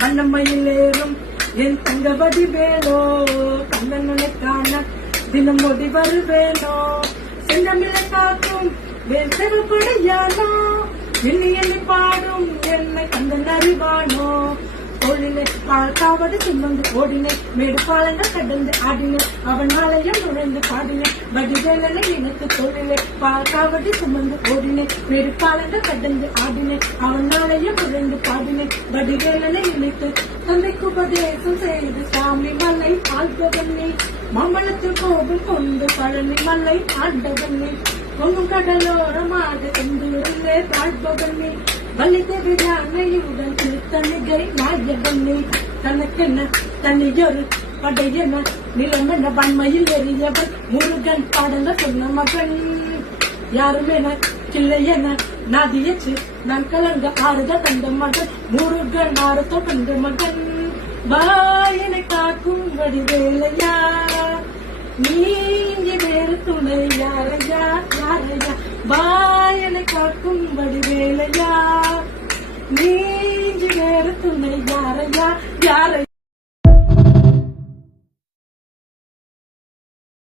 வண்ணமையில் ஏறும் என் தங்கவடி வேணோ கண்ணனை காண தினம் ஓடி வருவேனோ செந்தமிழை காக்கும் வேல் செவப்படையானோ எண்ணி எண்ணி பாடும் என்னை கந்தன் அறிவானோ தோழிலே காவடு சுமந்து ஓடினேன் மேடு பாலங்கள் கடந்து ஆடினேன் அவன் ஆலயம் நுழைந்து பாடினேன் வடிவேலனை எனக்கு தோழிலே காவடி சுமந்து ஓடினேன் மேடு பாலங்கள் கடந்து ஆடினேன் அவன் ஆலயம் நுழைந்து பாடினேன் வடிவேலனை எனக்கு தந்தைக்கு உபதேசம் செய்து சாமி மலை ஆழ்பவனே மாம்பழத்தில் கோபம் கொண்டு பழனி மலை ஆண்டவனே பொங்கும் கடலோரமாக செந்தூரிலே வாழ்பவனே வள்ளிதேவி யானையுடன் திருத்தணிகை நாயகனே தனக்கென்ன தனியொரு படையென நிலமென வன்மையில் எரியவன் முருகன் பாடங்க சொன்ன மகன் யாரும் என கிள்ளை என நாதியச்சு நான் கலங்க ஆறுத கண்ட மகன் முருகன் ஆறுத கண்ட மகன் வாயனை காக்கும் வடிவேலையா நீங்க வேறு துணை யாரையா யாரையா வாயனை காக்கும் வடிவேலையா நீங்க வேறு துணை யாரையா யாரையா